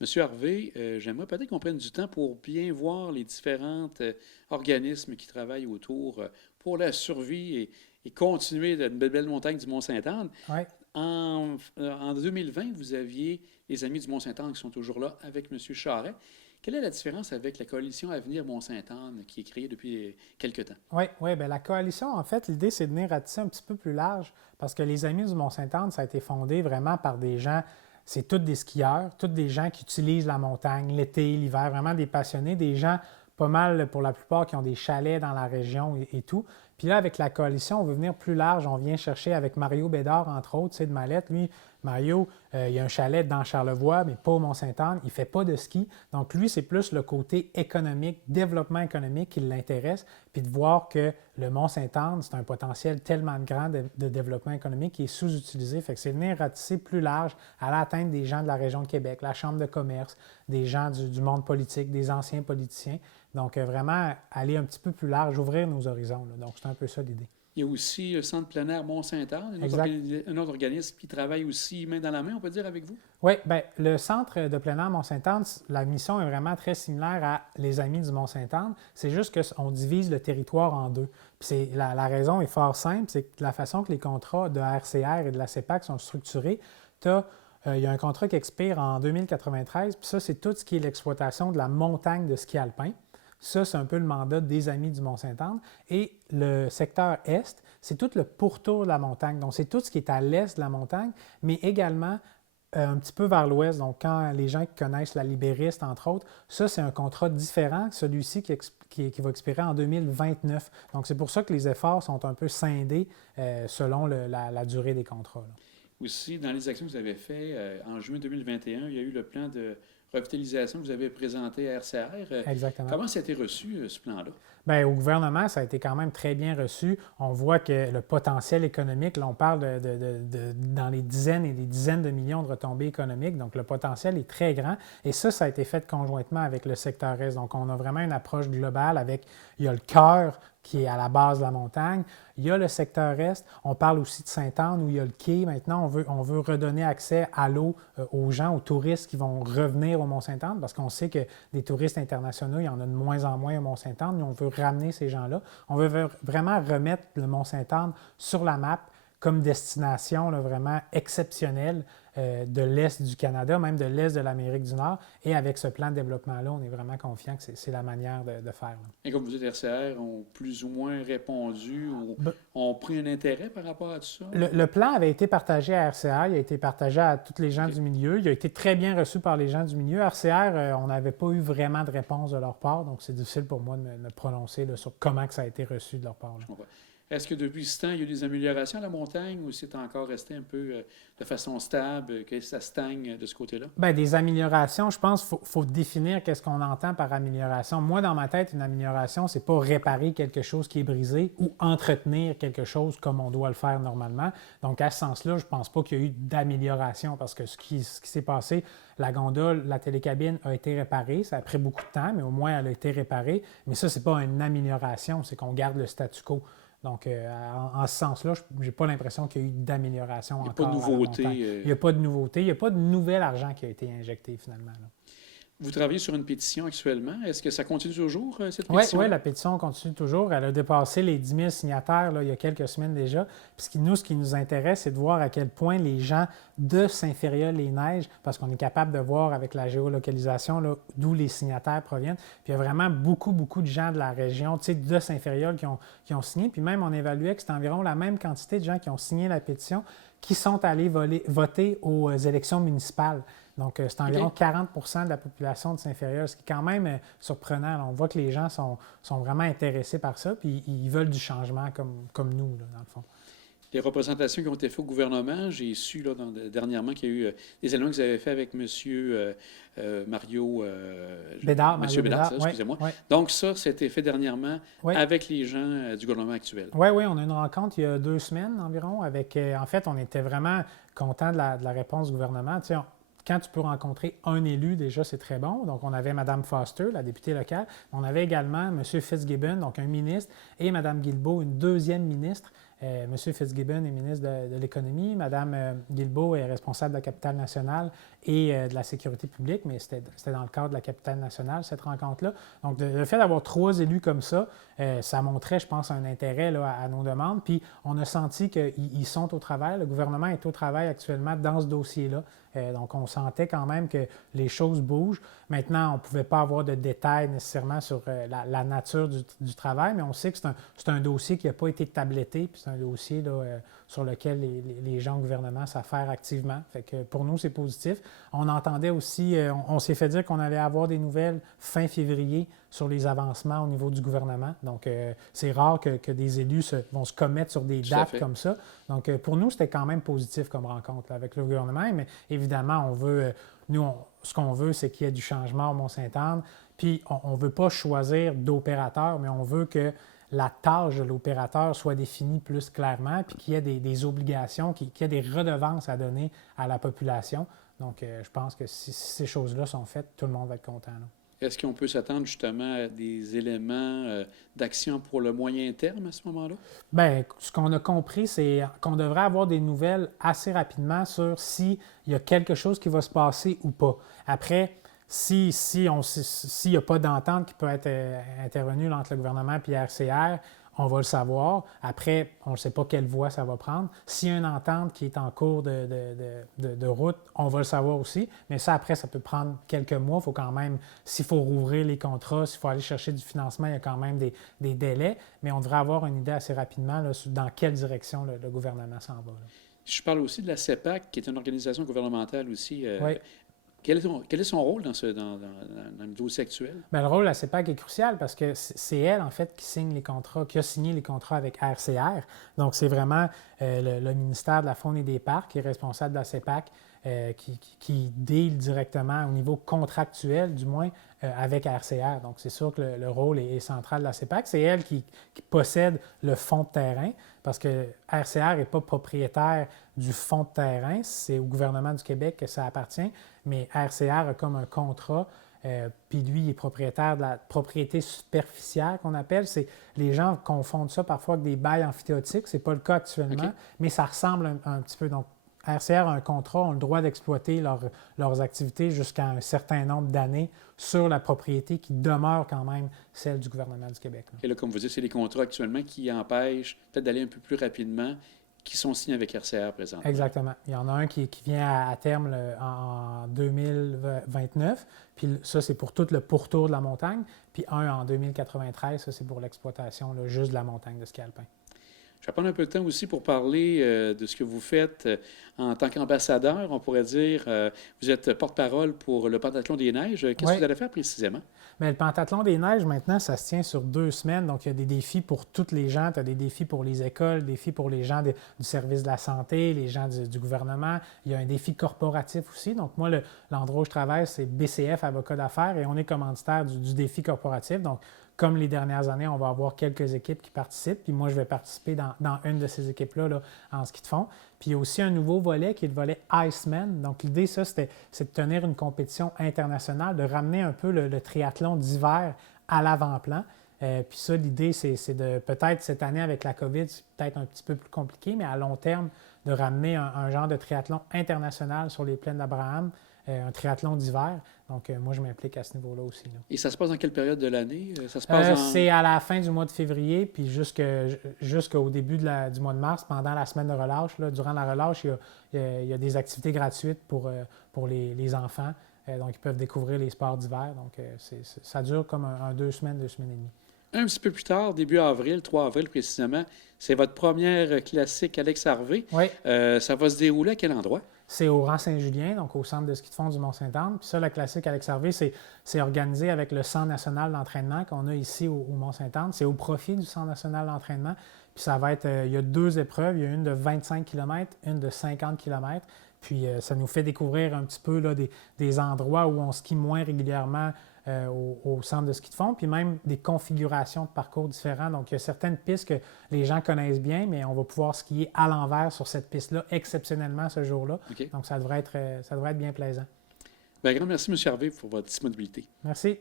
Monsieur Harvey, j'aimerais peut-être qu'on prenne du temps pour bien voir les différents organismes qui travaillent autour pour la survie et continuer de belle montagne du Mont-Saint-Anne. Oui, En 2020, vous aviez les Amis du Mont-Saint-Anne qui sont toujours là avec M. Charret. Quelle est la différence avec la coalition Avenir Mont-Saint-Anne qui est créée depuis quelque temps? oui, oui. Bien, la coalition, en fait, l'idée, c'est de venir ratisser un petit peu plus large parce que les Amis du Mont-Saint-Anne, ça a été fondé vraiment par des gens, c'est tous des skieurs, tous des gens qui utilisent la montagne l'été, l'hiver, vraiment des passionnés, des gens pas mal pour la plupart qui ont des chalets dans la région et tout. Puis là, avec la coalition, on veut venir plus large. On vient chercher avec Mario Bédard, entre autres, tu sais, de Mallette. Lui, Mario, il a un chalet dans Charlevoix, mais pas au Mont-Saint-Anne. Il ne fait pas de ski. Donc, lui, c'est plus le côté économique, développement économique qui l'intéresse. Puis de voir que le Mont-Saint-Anne, c'est un potentiel tellement grand de développement économique qui est sous-utilisé. Fait que c'est venir ratisser plus large à l'atteinte des gens de la région de Québec, la Chambre de commerce, des gens du monde politique, des anciens politiciens. Donc, vraiment aller un petit peu plus large, ouvrir nos horizons, là. Donc, c'est un peu ça l'idée. Il y a aussi le Centre plein air Mont-Saint-Anne, Exact. un autre organisme qui travaille aussi main dans la main, on peut dire, avec vous? Oui, bien, le centre de plein air Mont-Saint-Anne, la mission est vraiment très similaire à les Amis du Mont-Saint-Anne. C'est juste qu'on divise le territoire en deux. Puis la raison est fort simple, c'est que la façon que les contrats de RCR et de la CEPAC sont structurés, il y a un contrat qui expire en 2093, puis ça, c'est tout ce qui est l'exploitation de la montagne de ski alpin. Ça, c'est un peu le mandat des Amis du Mont-Saint-Anne. Et le secteur Est, c'est tout le pourtour de la montagne. Donc, c'est tout ce qui est à l'est de la montagne, mais également un petit peu vers l'ouest. Donc, quand les gens qui connaissent la Libériste, entre autres, ça, c'est un contrat différent, celui-ci qui va expirer en 2029. Donc, c'est pour ça que les efforts sont un peu scindés selon la durée des contrats, là. Aussi, dans les actions que vous avez faites, en juin 2021, il y a eu le plan de revitalisation que vous avez présenté à RCR. Exactement. Comment ça a été reçu, ce plan-là? Bien, au gouvernement, ça a été quand même très bien reçu. On voit que le potentiel économique, là, on parle dans les dizaines et des dizaines de millions de retombées économiques, donc le potentiel est très grand. Et ça a été fait conjointement avec le secteur Est. Donc, on a vraiment une approche globale avec, il y a le cœur qui est à la base de la montagne. Il y a le secteur Est. On parle aussi de Sainte-Anne où il y a le quai. Maintenant, on veut redonner accès à l'eau aux gens, aux touristes qui vont revenir au Mont-Sainte-Anne parce qu'on sait que des touristes internationaux, il y en a de moins en moins au Mont-Sainte-Anne. On veut ramener ces gens-là. On veut vraiment remettre le Mont-Sainte-Anne sur la map comme destination là, vraiment exceptionnelle de l'Est du Canada, même de l'Est de l'Amérique du Nord. Et avec ce plan de développement-là, on est vraiment confiant que c'est la manière de faire, là. Et comme vous dites, RCR ont plus ou moins répondu ou Ben, ont pris un intérêt par rapport à tout ça? le plan avait été partagé à RCR, il a été partagé à tous les gens OK, du milieu, il a été très bien reçu par les gens du milieu. RCR, on n'avait pas eu vraiment de réponse de leur part, donc c'est difficile pour moi de me prononcer là, sur comment que ça a été reçu de leur part, là. je comprends. Est-ce que depuis ce temps, il y a eu des améliorations à la montagne ou c'est encore resté un peu de façon stable, que ça stagne de ce côté-là? Bien, des améliorations, je pense qu'il faut définir qu'est-ce qu'on entend par amélioration. Moi, dans ma tête, une amélioration, c'est pas réparer quelque chose qui est brisé ou entretenir quelque chose comme on doit le faire normalement. Donc, à ce sens-là, je pense pas qu'il y a eu d'amélioration parce que ce qui s'est passé, la gondole, la télécabine a été réparée. Ça a pris beaucoup de temps, mais au moins, elle a été réparée. Mais ça, c'est pas une amélioration, c'est qu'on garde le statu quo. Donc, en ce sens-là, je n'ai pas l'impression qu'il y a eu d'amélioration Il n'y a pas de encore à la montagne. nouveauté. Il n'y a pas de nouveauté, il n'y a pas de nouvel argent qui a été injecté finalement, là. Vous travaillez sur une pétition actuellement. Est-ce que ça continue toujours, cette Oui, ouais, pétition-là? la pétition continue toujours. Elle a dépassé les 10 000 signataires là, il y a quelques semaines déjà. Puis ce qui nous intéresse, c'est de voir à quel point les gens de Saint-Féréol-les-Neiges, parce qu'on est capable de voir avec la géolocalisation là, d'où les signataires proviennent. Puis il y a vraiment beaucoup, beaucoup de gens de la région, tu sais, de Saint-Féréol qui ont signé. Puis même, on évaluait que c'est environ la même quantité de gens qui ont signé la pétition qui sont allés voter aux élections municipales. Donc, c'est environ OK. 40 de la population de Saint-Féréol, ce qui est quand même surprenant. Là, on voit que les gens sont vraiment intéressés par ça, puis ils veulent du changement comme nous, là, dans le fond. Les représentations qui ont été faites au gouvernement, j'ai su là, dernièrement qu'il y a eu des éléments que vous avez fait avec M. Mario, Mario Monsieur Bédard, Bédard, ça, oui, excusez-moi. oui, Donc ça, c'était fait dernièrement oui. avec les gens du gouvernement actuel. Oui, oui, on a eu une rencontre il y a 2 semaines environ avec, en fait, on était vraiment contents de la réponse du gouvernement. Tu sais, quand tu peux rencontrer un élu, déjà, c'est très bon. Donc, on avait Mme Foster, la députée locale. On avait également M. Fitzgibbon, donc un ministre, et Mme Guilbeault, une deuxième ministre. M. Fitzgibbon est ministre de l'Économie. Mme Guilbeault est responsable de la capitale nationale et de la sécurité publique, mais c'était dans le cadre de la capitale nationale, cette rencontre-là. Donc, le fait d'avoir 3 élus comme ça, ça montrait, je pense, un intérêt là, à nos demandes. Puis, on a senti qu'ils sont au travail. Le gouvernement est au travail actuellement dans ce dossier-là. Donc, on sentait quand même que les choses bougent. Maintenant, on ne pouvait pas avoir de détails nécessairement sur la nature du travail, mais on sait que c'est un dossier qui n'a pas été tabletté, puis c'est un dossier là, sur lequel les gens au gouvernement s'affairent activement. Fait que pour nous, c'est positif. On entendait aussi, on s'est fait dire qu'on allait avoir des nouvelles fin février sur les avancements au niveau du gouvernement. Donc, c'est rare que des élus vont se commettre sur des dates comme ça. Donc, pour nous, c'était quand même positif comme rencontre là, avec le gouvernement. Mais évidemment, on veut, ce qu'on veut, c'est qu'il y ait du changement au Mont-Sainte-Anne. Puis, on ne veut pas choisir d'opérateur, mais on veut que la tâche de l'opérateur soit définie plus clairement, puis qu'il y ait des obligations, qu'il y ait des redevances à donner à la population. Donc, je pense que si ces choses-là sont faites, tout le monde va être content, là. Est-ce qu'on peut s'attendre justement à des éléments d'action pour le moyen terme à ce moment-là? Bien, ce qu'on a compris, c'est qu'on devrait avoir des nouvelles assez rapidement sur s'il y a quelque chose qui va se passer ou pas. Après, s'il n'y a pas d'entente qui peut être intervenue entre le gouvernement et la RCR, on va le savoir. Après, on ne sait pas quelle voie ça va prendre. S'il y a une entente qui est en cours de route, on va le savoir aussi. Mais ça, après, ça peut prendre quelques mois. Il faut quand même, s'il faut rouvrir les contrats, s'il faut aller chercher du financement, il y a quand même des délais. Mais on devrait avoir une idée assez rapidement là, dans quelle direction le gouvernement s'en va, là. Je parle aussi de la CEPAC, qui est une organisation gouvernementale aussi. Oui. Quel est son rôle dans le dossier actuel? Bien, le rôle de la CEPAC est crucial parce que c'est elle, en fait, qui signe les contrats, qui a signé les contrats avec RCR. Donc, c'est vraiment le ministère de la Faune et des Parcs qui est responsable de la CEPAC, qui deal directement au niveau contractuel, du moins, avec RCR. Donc, c'est sûr que le rôle est central de la CEPAC. C'est elle qui possède le fonds de terrain parce que RCR n'est pas propriétaire du fonds de terrain. C'est au gouvernement du Québec que ça appartient, mais RCR a comme un contrat. Puis lui, il est propriétaire de la propriété superficielle qu'on appelle. Les gens confondent ça parfois avec des bails amphithéotiques. Ce n'est pas le cas actuellement, mais ça ressemble un petit peu. Donc, RCR a un contrat, ont le droit d'exploiter leurs activités jusqu'à un certain nombre d'années sur la propriété qui demeure quand même celle du gouvernement du Québec, là. Et là, comme vous dites, c'est les contrats actuellement qui empêchent peut-être d'aller un peu plus rapidement, qui sont signés avec RCR présentement. Exactement. Il y en a un qui vient à terme en 2029, puis ça, c'est pour tout le pourtour de la montagne, puis un en 2093, ça, c'est pour l'exploitation là, juste de la montagne de ski alpin. Je vais prendre un peu de temps aussi pour parler de ce que vous faites en tant qu'ambassadeur. On pourrait dire, vous êtes porte-parole pour le Pentathlon des Neiges. Qu'est-ce que vous allez faire précisément? Bien, le Pentathlon des Neiges, maintenant, ça se tient sur 2 semaines. Donc, il y a des défis pour toutes les gens. Tu as des défis pour les écoles, des défis pour les gens du service de la santé, les gens du gouvernement. Il y a un défi corporatif aussi. Donc, moi, l'endroit où je travaille, c'est BCF Avocats d'affaires et on est commanditaire du défi corporatif. Donc, comme les dernières années, on va avoir quelques équipes qui participent. Puis moi, je vais participer dans une de ces équipes-là là, en ski de fond. Puis il y a aussi un nouveau volet qui est le volet Iceman. Donc l'idée, ça, c'est de tenir une compétition internationale, de ramener un peu le triathlon d'hiver à l'avant-plan. Puis ça, l'idée, c'est de peut-être cette année avec la COVID, c'est peut-être un petit peu plus compliqué, mais à long terme, de ramener un genre de triathlon international sur les plaines d'Abraham, un triathlon d'hiver. Donc, moi, je m'implique à ce niveau-là aussi, là. Et ça se passe dans quelle période de l'année? Ça se passe C'est à la fin du mois de février, puis jusqu'au début du mois de mars, pendant la semaine de relâche. Là, durant la relâche, il y a des activités gratuites pour les enfants. Donc, ils peuvent découvrir les sports d'hiver. Donc, ça dure comme 2 semaines, 2 semaines et demie. Un petit peu plus tard, début avril, 3 avril précisément, c'est votre première classique Alex Harvey. Oui. Ça va se dérouler à quel endroit? C'est au rang Saint-Julien, donc au centre de ski de fond du Mont-Sainte-Anne. Puis ça, la classique Alex Harvey, c'est organisé avec le Centre national d'entraînement qu'on a ici au Mont-Sainte-Anne. C'est au profit du Centre national d'entraînement. Puis ça va être, il y a 2 épreuves. Il y a une de 25 km, une de 50 km. Puis ça nous fait découvrir un petit peu là, des endroits où on skie moins régulièrement au centre de ski de fond, puis même des configurations de parcours différents. Donc, il y a certaines pistes que les gens connaissent bien, mais on va pouvoir skier à l'envers sur cette piste-là exceptionnellement ce jour-là. Okay. Donc, ça devrait être bien plaisant. Bien, grand merci, M. Harvey, pour votre disponibilité. Merci.